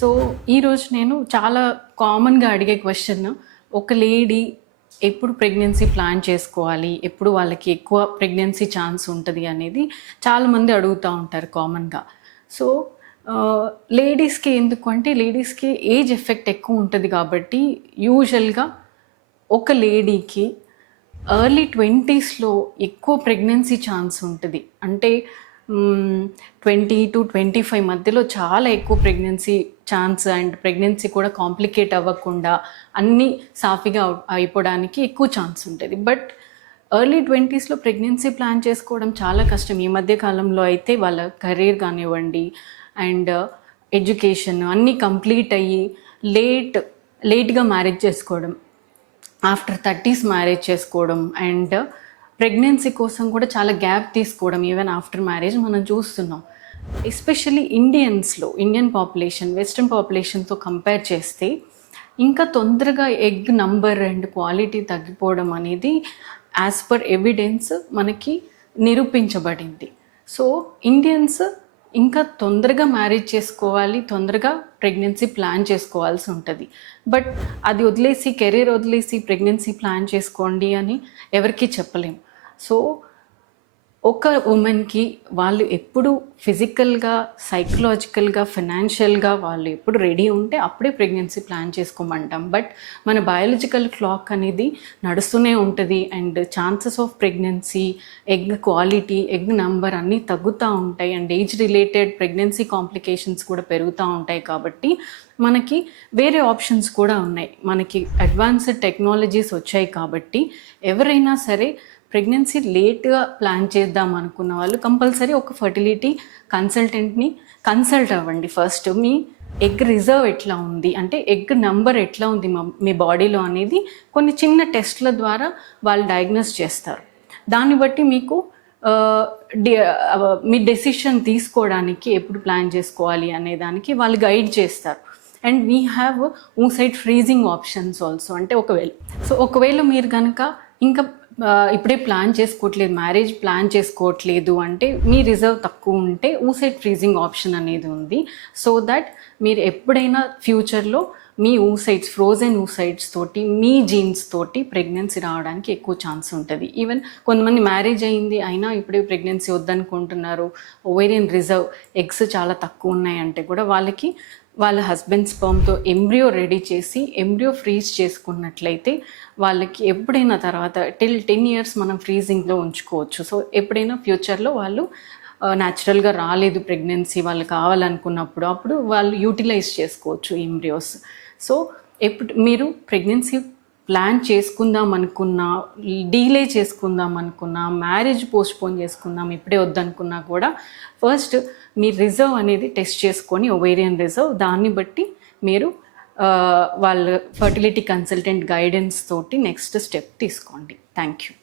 So ఈరోజు నేను చాలా కామన్గా అడిగే క్వశ్చన్, ఒక లేడీ ఎప్పుడు ప్రెగ్నెన్సీ ప్లాన్ చేసుకోవాలి, ఎప్పుడు వాళ్ళకి ఎక్కువ ప్రెగ్నెన్సీ ఛాన్స్ ఉంటుంది అనేది చాలామంది అడుగుతూ ఉంటారు కామన్గా. సో లేడీస్కి ఎందుకు అంటే, లేడీస్కి ఏజ్ ఎఫెక్ట్ ఎక్కువ ఉంటుంది కాబట్టి యూజువల్గా ఒక లేడీకి ఎర్లీ 20స్లో ఎక్కువ ప్రెగ్నెన్సీ ఛాన్స్ ఉంటుంది. అంటే 20 to 25 మధ్యలో చాలా ఎక్కువ ప్రెగ్నెన్సీ ఛాన్స్ అండ్ ప్రెగ్నెన్సీ కూడా కాంప్లికేట్ అవ్వకుండా అన్నీ సాఫీగా అయిపోవడానికి ఎక్కువ ఛాన్స్ ఉంటుంది. బట్ ఎర్లీ 20స్లో ప్రెగ్నెన్సీ ప్లాన్ చేసుకోవడం చాలా కష్టం. ఈ మధ్య కాలంలో అయితే వాళ్ళ కెరీర్ కానివ్వండి అండ్ ఎడ్యుకేషన్ అన్నీ కంప్లీట్ అయ్యి లేట్గా మ్యారేజ్ చేసుకోవడం, ఆఫ్టర్ 30s మ్యారేజ్ చేసుకోవడం అండ్ ప్రెగ్నెన్సీ కోసం కూడా చాలా గ్యాప్ తీసుకోవడం ఈవెన్ ఆఫ్టర్ మ్యారేజ్ మనం చూస్తున్నాం. ఎస్పెషల్లీ ఇండియన్ పాపులేషన్ వెస్ట్రన్ పాపులేషన్తో కంపేర్ చేస్తే ఇంకా తొందరగా ఎగ్ నంబర్ అండ్ క్వాలిటీ తగ్గిపోవడం అనేది యాజ్ పర్ ఎవిడెన్స్ మనకి నిరూపించబడింది. సో ఇండియన్స్ ఇంకా తొందరగా మ్యారేజ్ చేసుకోవాలి, తొందరగా ప్రెగ్నెన్సీ ప్లాన్ చేసుకోవాల్సి ఉంటుంది. బట్ అది వదిలేసి, కెరీర్ వదిలేసి ప్రెగ్నెన్సీ ప్లాన్ చేసుకోండి అని ఎవరికీ చెప్పలేం. సో ఒక ఉమెన్కి వాళ్ళు ఎప్పుడు ఫిజికల్గా, సైకలాజికల్గా, ఫినాన్షియల్గా వాళ్ళు ఎప్పుడు రెడీ ఉంటే అప్పుడే ప్రెగ్నెన్సీ ప్లాన్ చేసుకోమంటాం. బట్ మన బయాలజికల్ క్లాక్ అనేది నడుస్తూనే ఉంటుంది and chances of pregnancy, egg quality, egg number అన్నీ తగ్గుతూ ఉంటాయి and age related pregnancy complications కూడా పెరుగుతూ ఉంటాయి. కాబట్టి మనకి వేరే ఆప్షన్స్ కూడా ఉన్నాయి. మనకి అడ్వాన్స్డ్ టెక్నాలజీస్ వచ్చాయి కాబట్టి ఎవరైనా సరే ప్రెగ్నెన్సీ లేట్గా ప్లాన్ చేద్దాం అనుకున్న వాళ్ళు కంపల్సరీ ఒక ఫర్టిలిటీ కన్సల్టెంట్ని కన్సల్ట్ అవ్వండి. ఫస్ట్ మీ ఎగ్ రిజర్వ్ ఎట్లా ఉంది, అంటే ఎగ్ నంబర్ ఎట్లా ఉంది మీ బాడీలో అనేది కొన్ని చిన్న టెస్ట్ల ద్వారా వాళ్ళు డయాగ్నోస్ చేస్తారు. దాన్ని బట్టి మీకు మీ డెసిషన్ తీసుకోవడానికి ఎప్పుడు ప్లాన్ చేసుకోవాలి అనే దానికి వాళ్ళు గైడ్ చేస్తారు. And we have oocyte freezing options also. అంటే ఒకవేళ మీరు కనుక ఇంకా ఇప్పుడే ప్లాన్ చేసుకోవట్లేదు, మ్యారేజ్ ప్లాన్ చేసుకోవట్లేదు అంటే, మీ రిజర్వ్ తక్కువ ఉంటే ఊసైడ్ ఫ్రీజింగ్ ఆప్షన్ అనేది ఉంది. సో దట్ మీరు ఎప్పుడైనా ఫ్యూచర్లో మీ ఫ్రోజన్ ఊసైడ్స్ తోటి, మీ జీన్స్ తోటి ప్రెగ్నెన్సీ రావడానికి ఎక్కువ ఛాన్స్ ఉంటుంది. ఈవెన్ కొంతమంది మ్యారేజ్ అయింది అయినా ఇప్పుడే ప్రెగ్నెన్సీ వద్దనుకుంటున్నారు, ఓవేరియన్ రిజర్వ్ ఎగ్స్ చాలా తక్కువ ఉన్నాయంటే కూడా వాళ్ళకి వాళ్ళ హస్బెండ్ స్పర్మ్తో ఎంబ్రియో రెడీ చేసి ఎంబ్రియో ఫ్రీజ్ చేసుకున్నట్లయితే వాళ్ళకి ఎప్పుడైనా తర్వాత టిల్ 10 years మనం ఫ్రీజింగ్లో ఉంచుకోవచ్చు. సో ఎప్పుడైనా ఫ్యూచర్లో వాళ్ళు న్యాచురల్గా రాలేదు ప్రెగ్నెన్సీ, వాళ్ళు కావాలనుకున్నప్పుడు అప్పుడు వాళ్ళు యూటిలైజ్ చేసుకోవచ్చు ఎంబ్రియోస్. సో మీరు ప్రెగ్నెన్సీ ప్లాన్ చేసుకుందాం అనుకున్నా, డీలే చేసుకుందాం అనుకున్నా, మ్యారేజ్ పోస్ట్పోన్ చేసుకుందాం ఇప్పుడే వద్దనుకున్నా కూడా ఫస్ట్ మీ రిజర్వ్ అనేది టెస్ట్ చేసుకొని, ఓవేరియన్ రిజర్వ్, దాన్ని బట్టి మీరు వాళ్ళ ఫర్టిలిటీ కన్సల్టెంట్ గైడెన్స్ తోటి నెక్స్ట్ స్టెప్ తీసుకోండి. Thank you.